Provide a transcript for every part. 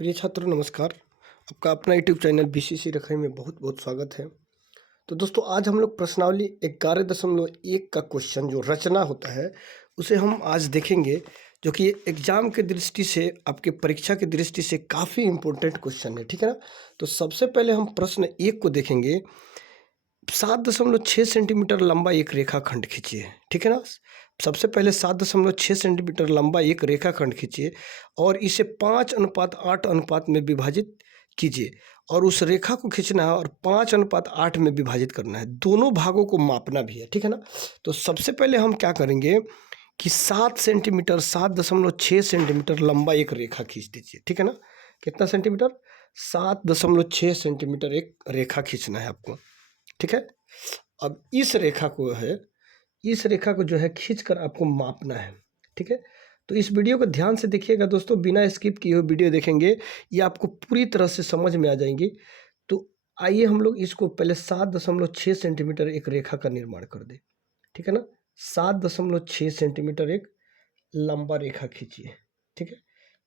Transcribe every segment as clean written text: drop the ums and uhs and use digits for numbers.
प्रिय छात्रों नमस्कार। आपका अपना यूट्यूब चैनल बीसीसी रखाई में बहुत बहुत स्वागत है। तो दोस्तों आज हम लोग प्रश्नावली 11.1 का क्वेश्चन जो रचना होता है उसे हम आज देखेंगे, जो कि एग्जाम के दृष्टि से आपके परीक्षा की दृष्टि से काफ़ी इम्पोर्टेंट क्वेश्चन है, ठीक है ना। तो सबसे पहले हम प्रश्न 1 को देखेंगे। 7.6 सेंटीमीटर लंबा एक रेखाखंड खींचिए, ठीक है ना। सबसे पहले 7.6 सेंटीमीटर लंबा एक रेखाखंड खींचिए और इसे 5:8 अनुपात में विभाजित कीजिए और उस रेखा को खींचना है और 5:8 में विभाजित करना है। दोनों भागों को मापना भी है, ठीक है ना। तो सबसे पहले हम क्या करेंगे कि 7.6 सेंटीमीटर लंबा एक रेखा खींच दीजिए, ठीक है ना। कितना सेंटीमीटर? 7.6 सेंटीमीटर एक रेखा खींचना है आपको, ठीक है। अब इस रेखा को जो है खींच कर आपको मापना है, ठीक है। तो इस वीडियो को ध्यान से देखिएगा दोस्तों, बिना स्किप किए हुए वीडियो देखेंगे, ये आपको पूरी तरह से समझ में आ जाएंगी। तो आइए हम लोग इसको पहले 7.6 सेंटीमीटर एक रेखा का निर्माण कर दें, ठीक है ना। 7.6 सेंटीमीटर एक लंबा रेखा खींचिए, ठीक है।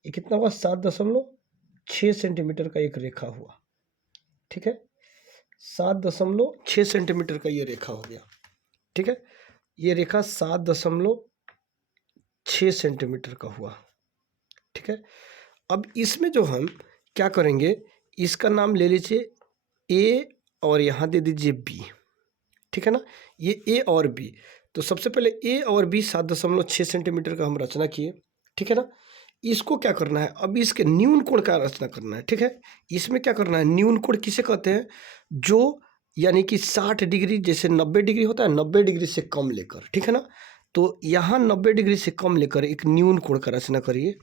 ये कितना हुआ? 7.6 सेंटीमीटर का एक रेखा हुआ, ठीक है। 7.6 सेंटीमीटर का ये रेखा हो गया, ठीक है। ये रेखा 7.6 सेंटीमीटर का हुआ, ठीक है। अब इसमें जो हम क्या करेंगे, इसका नाम ले लीजिए ए और यहाँ दे दीजिए बी, ठीक है ना। ये ए और बी, तो सबसे पहले ए और बी 7.6 सेंटीमीटर का हम रचना किए, ठीक है ना। इसको क्या करना है, अब इसके न्यून कोण का रचना करना है, ठीक है। इसमें क्या करना है, न्यून कोण किसे कहते हैं? जो यानी कि 60 डिग्री, जैसे 90 डिग्री होता है, 90 डिग्री से कम लेकर, ठीक है ना। तो यहाँ 90 डिग्री से कम लेकर एक न्यून कोण का रचना करिए,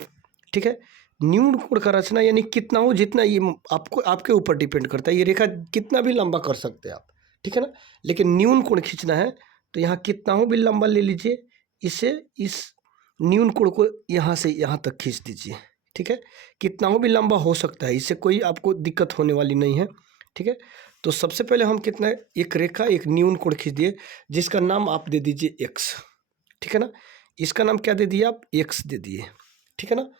ठीक है। न्यून कोण का रचना यानी कितना हो, जितना ये आपको आपके ऊपर डिपेंड करता है। ये रेखा कितना भी लंबा कर सकते हैं आप, ठीक है ना, लेकिन न्यून कोण खींचना है तो यहाँ कितना हो भी लंबा ले लीजिए, इसे इस न्यून कोण को यहाँ से यहाँ तक खींच दीजिए, ठीक है। कितना हो भी लंबा हो सकता है, इससे कोई आपको दिक्कत होने वाली नहीं है, ठीक है। तो सबसे पहले हम कितना, एक रेखा एक न्यून कोण खींच दिए जिसका नाम आप दे दीजिए एक्स, ठीक है ना। इसका नाम क्या दे दिए आप? एक्स दे दिए, ठीक है ना।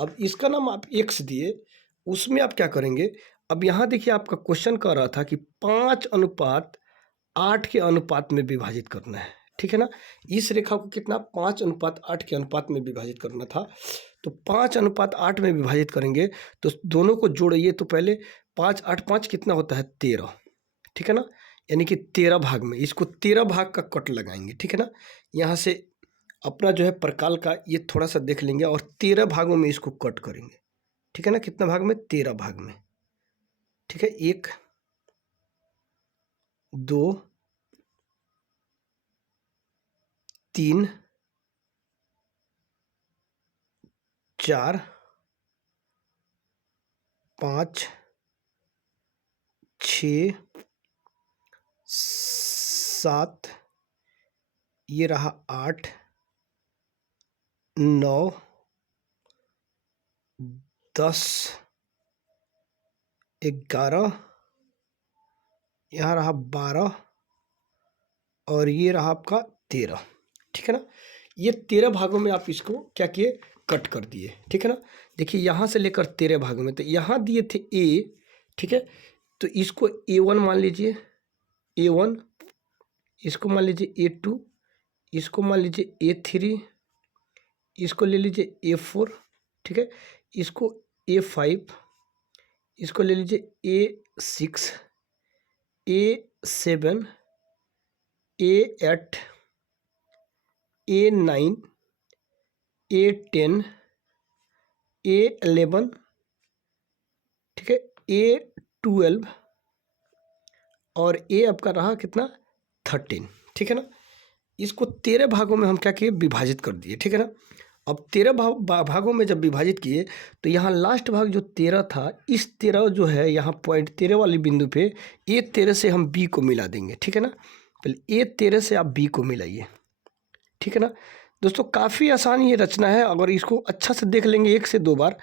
अब इसका नाम आप एक्स दिए, उसमें आप क्या करेंगे, अब यहाँ देखिए आपका क्वेश्चन कह रहा था कि 5:8 के अनुपात में विभाजित करना है, ठीक है ना। इस रेखा को कितना? 5:8 के अनुपात में विभाजित करना था। तो 5:8 में विभाजित करेंगे तो दोनों को जोड़िए। तो पहले 5 8 5 कितना होता है? 13, ठीक है ना। यानी कि 13 भाग में, इसको 13 भाग का कट लगाएंगे, ठीक है ना। यहाँ से अपना जो है प्रकाल का ये थोड़ा सा देख लेंगे और 13 भागों में इसको कट करेंगे, ठीक है ना। कितना भाग में? 13 भाग में, ठीक है। 1 2 3 4 5 6 7, ये रहा 8 9 10 11, यहाँ रहा 12 और ये रहा आपका 13, ठीक है ना। ये 13 भागों में आप इसको क्या किए? कट कर दिए, ठीक है ना। देखिए यहाँ से लेकर 13 भागों में, तो यहाँ दिए थे ए, ठीक है। तो इसको A1 मान लीजिए, A1, इसको मान लीजिए A2, इसको मान लीजिए A3, इसको ले लीजिए A4, ठीक है। इसको A5, इसको ले लीजिए A6, A7, A8, A9, A10, A11, ठीक है, A12 और A आपका रहा कितना? 13, ठीक है ना। इसको 13 भागों में हम क्या किए? विभाजित कर दिए, ठीक है ना। अब 13 भागों में जब विभाजित किए तो यहाँ लास्ट भाग जो 13 था, इस 13 जो है यहाँ पॉइंट 13 वाली बिंदु पे A13 से हम B को मिला देंगे, ठीक है ना। पहले A13 से आप B को मिलाइए, ठीक है ना। दोस्तों काफ़ी आसान ये रचना है, अगर इसको अच्छा से देख लेंगे 1 से 2 बार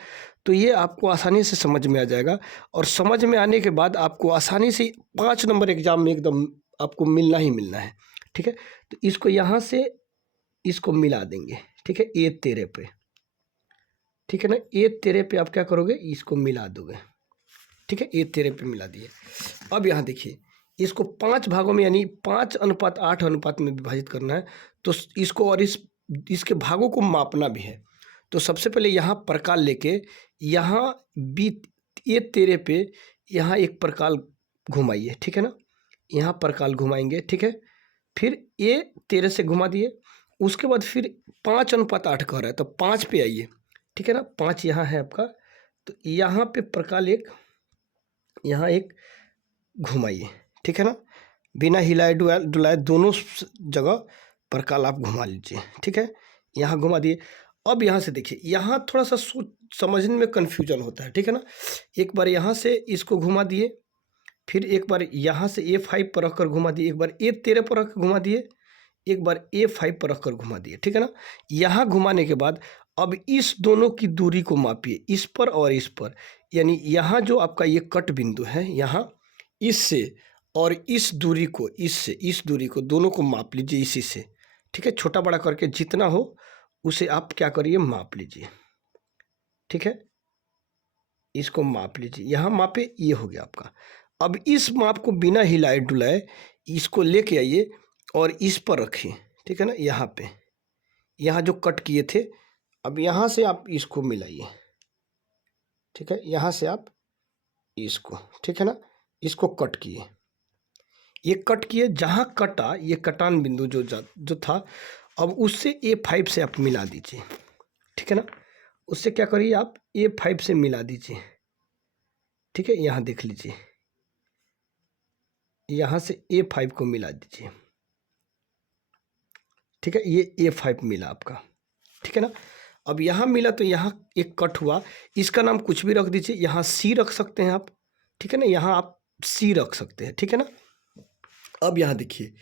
तो ये आपको आसानी से समझ में आ जाएगा। और समझ में आने के बाद आपको आसानी से 5 नंबर एग्जाम में एकदम आपको मिलना ही मिलना है, ठीक है। तो इसको यहाँ से इसको मिला देंगे, ठीक है, A13 पे। ठीक है ना। ए तेरे पे आप क्या करोगे, इसको मिला दोगे, ठीक है, ए तेरे पे मिला दिए। अब यहाँ देखिए इसको 5 भागों में यानी 5:8 अनुपात में विभाजित करना है, तो इसको और इसके भागों को मापना भी है। तो सबसे पहले यहाँ प्रकाल लेके यहाँ बी ए तेरे पे यहाँ एक प्रकाल घुमाइए, ठीक है ना, यहाँ प्रकाल घुमाएंगे, ठीक है। फिर ए तेरे से घुमा दिए, उसके बाद फिर 5:8 कह रहा है तो 5 पे आइए, ठीक है ना, 5 यहाँ है आपका, तो यहाँ पे प्रकाल एक यहाँ एक घुमाइए, ठीक है ना, बिना हिलाए डुलाए दोनों जगह प्रकाल आप घुमा लीजिए, ठीक है, यहाँ घुमा दिए। अब यहाँ से देखिए यहाँ थोड़ा सा समझने में कन्फ्यूजन होता है, ठीक है ना। एक बार यहाँ से इसको घुमा दिए, फिर एक बार यहाँ से A5 पर रखकर घुमा दिए, एक बार A13 पर रख घुमा दिए, एक बार A5 पर रखकर घुमा दिए, ठीक है ना। यहाँ घुमाने के बाद अब इस दोनों की दूरी को मापिए, इस पर और इस पर, यानी यहाँ जो आपका ये कट बिंदु है यहाँ इससे और इस दूरी को इससे इस दूरी को दोनों को माप लीजिए इसी से, ठीक है, छोटा बड़ा करके जितना हो उसे आप क्या करिए माप लीजिए, ठीक है, इसको माप लीजिए, यहाँ मापे, ये हो गया आपका। अब इस माप को बिना हिलाए डुलाए इसको लेके आइए और इस पर रखिए, ठीक है ना, यहाँ पे यहाँ जो कट किए थे, अब यहाँ से आप इसको मिलाइए, ठीक है, यहाँ से आप इसको, ठीक है ना, इसको कट किए, ये कट किए, जहाँ कटा ये कटान बिंदु जो था, अब उससे A5 से आप मिला दीजिए, ठीक है ना, उससे क्या करिए आप A5 से मिला दीजिए, ठीक है, यहाँ देख लीजिए, यहाँ से A5 को मिला दीजिए, ठीक है, ये A5 मिला आपका, ठीक है ना। अब यहाँ मिला तो यहाँ एक कट हुआ, इसका नाम कुछ भी रख दीजिए, यहाँ C रख सकते हैं आप, ठीक है ना, यहाँ आप C रख सकते हैं, ठीक है ना। अब यहाँ देखिए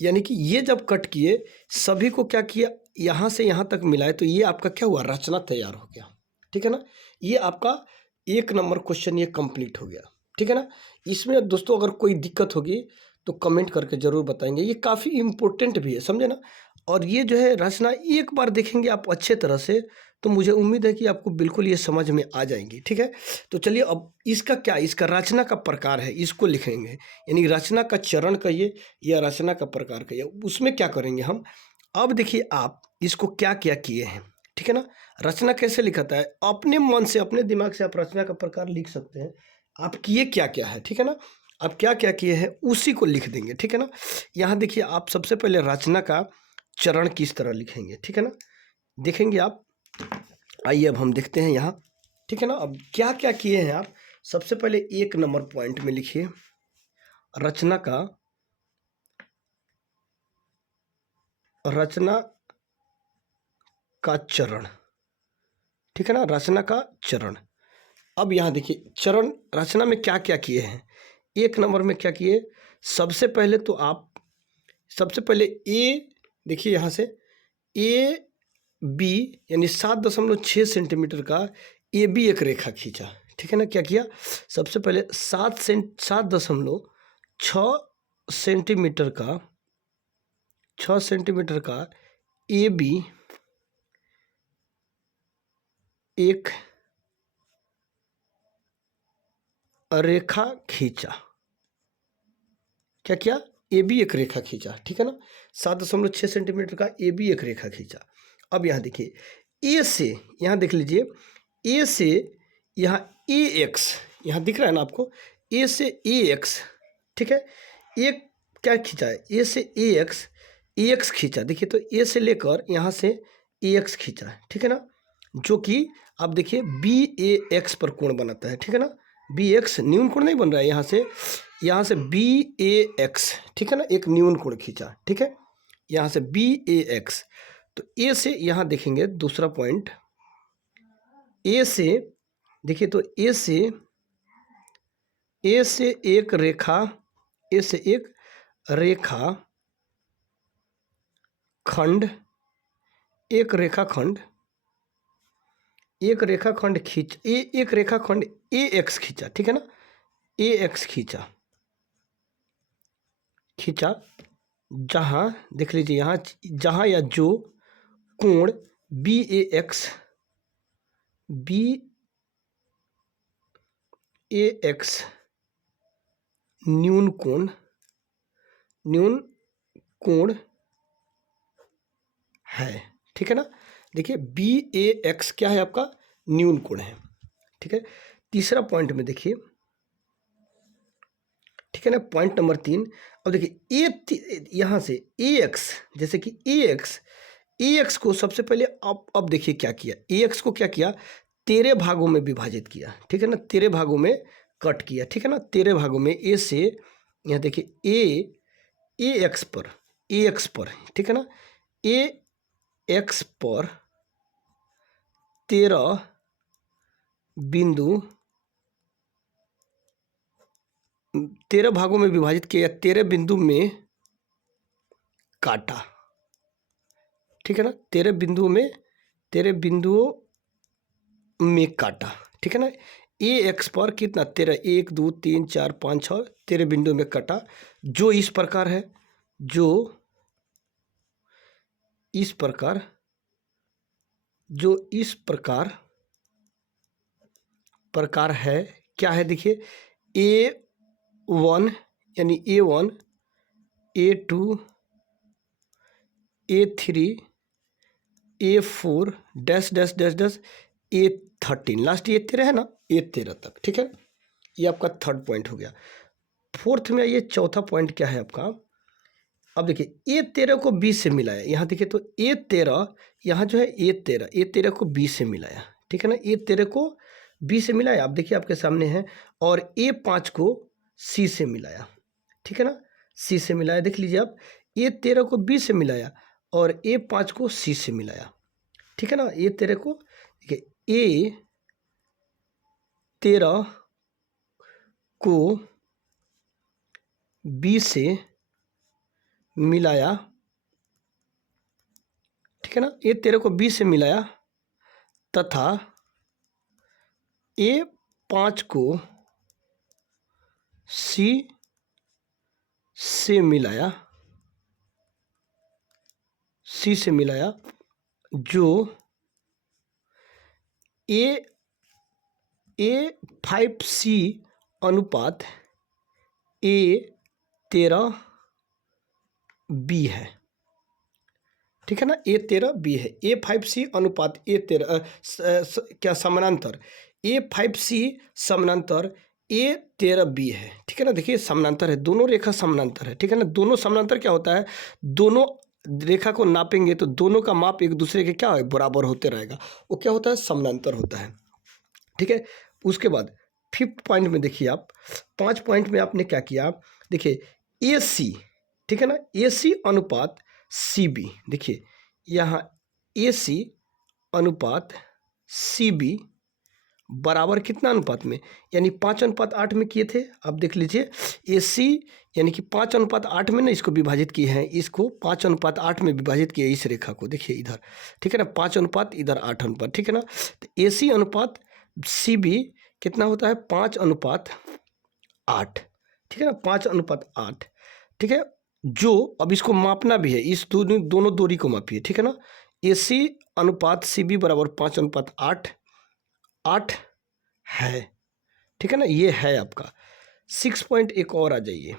यानी कि ये जब कट किए सभी को क्या किया, यहाँ से यहाँ तक मिलाए, तो ये आपका क्या हुआ, रचना तैयार हो गया, ठीक है ना। ये आपका 1 नंबर क्वेश्चन ये कंप्लीट हो गया, ठीक है ना। इसमें दोस्तों अगर कोई दिक्कत होगी तो कमेंट करके ज़रूर बताएंगे, ये काफ़ी इम्पोर्टेंट भी है, समझे ना। और ये जो है रचना एक बार देखेंगे आप अच्छे तरह से, तो मुझे उम्मीद है कि आपको बिल्कुल ये समझ में आ जाएंगी, ठीक है। तो चलिए अब इसका क्या, इसका रचना का प्रकार है, इसको लिखेंगे, यानी रचना का चरण कहिए या रचना का प्रकार कहिए, उसमें क्या करेंगे हम। अब देखिए आप इसको क्या क्या किए हैं, ठीक है ना। रचना कैसे लिखता है, अपने मन से अपने दिमाग से आप रचना का प्रकार लिख सकते हैं, आप किए क्या क्या है, ठीक है ना, आप क्या क्या किए हैं उसी को लिख देंगे, ठीक है ना। यहाँ देखिए आप सबसे पहले रचना का चरण किस तरह लिखेंगे, ठीक है ना, देखेंगे आप। आइए अब हम देखते हैं यहाँ, ठीक है ना। अब क्या क्या किए हैं आप, सबसे पहले 1 नंबर पॉइंट में लिखिए रचना का चरण, ठीक है ना, रचना का चरण। अब यहाँ देखिए चरण रचना में क्या क्या किए हैं, 1 नंबर में क्या किए, सबसे पहले तो आप सबसे पहले देखिए यहाँ से AB यानी 7.6 सेंटीमीटर का AB एक रेखा खींचा, ठीक है ना। क्या किया, सबसे पहले 7.6 सेंटीमीटर का 6 सेंटीमीटर का AB एक रेखा खींचा, क्या किया, AB एक रेखा खींचा, ठीक है ना, 7.6 सेंटीमीटर का AB एक रेखा खींचा। अब यहाँ देखिए A से, यहाँ देख लीजिए A से यहाँ AX, यहाँ दिख रहा है ना आपको, A से AX, ठीक है, एक क्या खींचा है, A से AX खींचा, देखिए तो A से लेकर यहाँ से AX खींचा है, ठीक है ना, जो कि आप देखिए BAX पर कोण बनाता है, ठीक है ना, BX न्यून कोण नहीं बन रहा है, यहाँ से BAX, ठीक है ना, एक न्यून कोण खींचा, ठीक है, यहाँ से BAX। तो A से यहाँ देखेंगे दूसरा पॉइंट, A से देखिए तो A से एक रेखा, A से एक रेखा खंड, एक रेखाखंड एक रेखाखंड AX खींचा, ठीक है ना, AX खींचा जहाँ देख लीजिए यहाँ जहाँ या जो कोण बी ए एक्स न्यून कोण है, ठीक है ना। देखिए बी ए एक्स क्या है आपका, न्यून कोण है, ठीक है। तीसरा पॉइंट में देखिए, ठीक है ना, पॉइंट नंबर 3। अब देखिए यहां से ए एक्स, जैसे कि ए एक्स को सबसे पहले अब देखिए क्या किया, ए एक्स को क्या किया, 13 भागों में विभाजित किया, ठीक है ना, 13 भागों में कट किया, ठीक है ना, 13 भागों में ए से, यहाँ देखिए ए एक्स पर, ठीक है ना, ए एक्स पर 13 बिंदु 13 भागों में विभाजित किया, 13 बिंदु में काटा, ठीक है ना, 13 बिंदुओं में काटा, ठीक है ना। ए एक्स पर कितना, 13, 1 2 3 4 5 6, 13 बिंदुओं में काटा, जो इस प्रकार है, जो इस प्रकार है, क्या है देखिए, A1 यानी A1 A2 A3 A4 dash dash dash dash A13, last A13 है ना, A13 तक, ठीक है। ये आपका थर्ड पॉइंट हो गया। फोर्थ में ये चौथा पॉइंट क्या है आपका, अब देखिए A13 को 20 से मिलाया, यहाँ देखिए तो A13 यहाँ जो है A13 को 20 से मिलाया, ठीक है ना, A13 को 20 से मिलाया, आप देखिए आपके सामने है, और A5 को C से मिलाया, ठीक है ना, C से मिलाया, देख लीजिए आप, A13 को 20 से मिलाया और A5 को C से मिलाया, ठीक है ना। A13 को देखिए A13 को 20 से मिलाया, ठीक है ना, A13 को 20 से मिलाया तथा A5 को C से मिलाया, जो A5C अनुपात A13B है, ठीक है ना, A13B है, A5C अनुपात A13 क्या समानांतर, A5C समानांतर A13B है, ठीक है ना। देखिए समानांतर है, दोनों रेखा समानांतर है, ठीक है ना, दोनों समानांतर क्या होता है, दोनों रेखा को नापेंगे तो दोनों का माप एक दूसरे के क्या है, बराबर होते रहेगा, वो क्या होता है, समानांतर होता है, ठीक है। उसके बाद फिफ्थ पॉइंट में देखिए आप, 5 पॉइंट में आपने क्या किया, देखिए AC, ठीक है ना, AC अनुपात CB, देखिए यहाँ AC अनुपात CB बराबर कितना अनुपात में, यानी 5:8 में किए थे, आप देख लीजिए AC यानी कि 5:8 में ना इसको विभाजित किए हैं, इसको 5:8 में विभाजित किया इस रेखा को, देखिए इधर, ठीक है ना, 5 अनुपात इधर 8 अनुपात, ठीक है ना। तो AC अनुपात CB कितना होता है, 5:8, ठीक है ना, 5:8, ठीक है। जो अब इसको मापना भी है, इस दोनों दूरी को मापिए, ठीक है ना, AC अनुपात CB बराबर 5:8 है, ठीक है ना, ये है आपका 6 पॉइंट। एक और आ जाइए,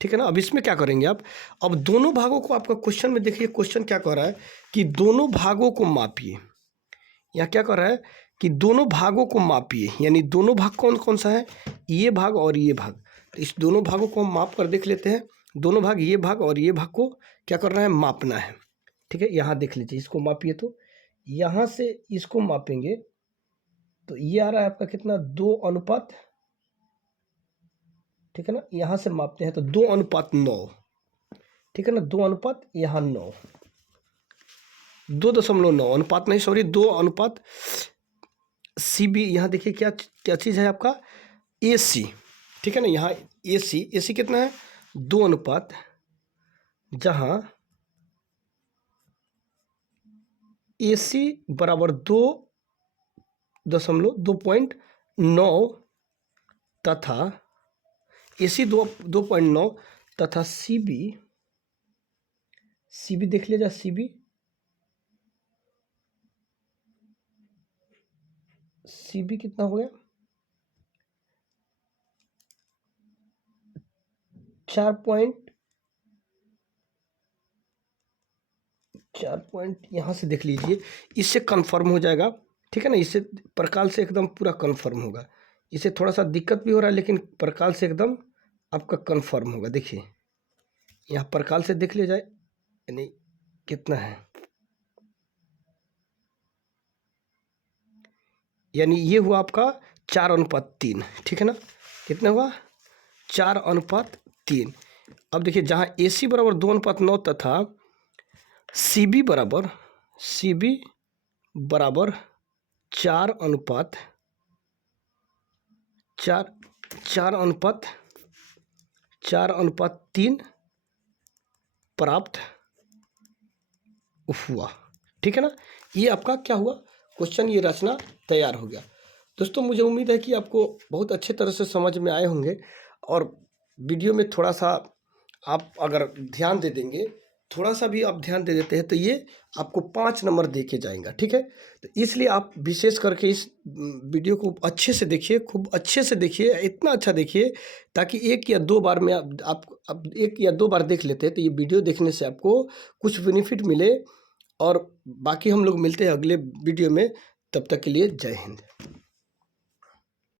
ठीक है ना। अब इसमें क्या करेंगे आप, अब दोनों भागों को, आपका क्वेश्चन में देखिए, क्वेश्चन क्या कह रहा है कि दोनों भागों को मापिए, यहाँ क्या कर रहा है कि दोनों भागों को मापिए, यानी दोनों भाग कौन कौन सा है, ये भाग और ये भाग, तो इस दोनों भागों को हम माप कर देख लेते हैं, दोनों भाग, ये भाग और ये भाग को क्या करना है, मापना है, ठीक है। यहाँ देख लीजिए, इसको मापिए, तो यहाँ से इसको मापेंगे तो ये आ रहा है आपका कितना, 2 अनुपात, ठीक है ना, यहाँ से मापते हैं तो 2:9, ठीक है ना, 2 अनुपात यहाँ 9, 2.9 अनुपात नहीं, सॉरी 2 अनुपात CB, यहाँ देखिए क्या क्या चीज़ है आपका, AC, ठीक है ना, यहाँ AC कितना है, 2 अनुपात, जहाँ AC बराबर 2.9 तथा AC 2.9 तथा CB देख लीजिए, सी बी कितना हो गया, 4 पॉइंट यहाँ से देख लीजिए, इससे कंफर्म हो जाएगा। ठीक है ना, इससे प्रकाल से एकदम पूरा कंफर्म होगा। इसे थोड़ा सा दिक्कत भी हो रहा है, लेकिन प्रकाल से एकदम आपका कंफर्म होगा। देखिए यहाँ प्रकाल से देख लिया जाए, यानी कितना है, यानी ये हुआ आपका 4:3। ठीक है ना, कितना हुआ, 4:3। अब देखिए जहाँ ए सी बराबर 2:9 तथा सी बी बराबर 4:4 4:3 प्राप्त हुआ। ठीक है ना, ये आपका क्या हुआ, क्वेश्चन, ये रचना तैयार हो गया। दोस्तों मुझे उम्मीद है कि आपको बहुत अच्छे तरह से समझ में आए होंगे, और वीडियो में थोड़ा सा आप अगर ध्यान दे देंगे, थोड़ा सा भी आप ध्यान दे देते हैं, तो ये आपको 5 नंबर दे के जाएगा। ठीक है, तो इसलिए आप विशेष करके इस वीडियो को अच्छे से देखिए, खूब अच्छे से देखिए, इतना अच्छा देखिए ताकि 1 या 2 बार में आप 1 या 2 बार देख लेते हैं तो ये वीडियो देखने से आपको कुछ बेनिफिट मिले। और बाकी हम लोग मिलते हैं अगले वीडियो में, तब तक के लिए जय हिंद।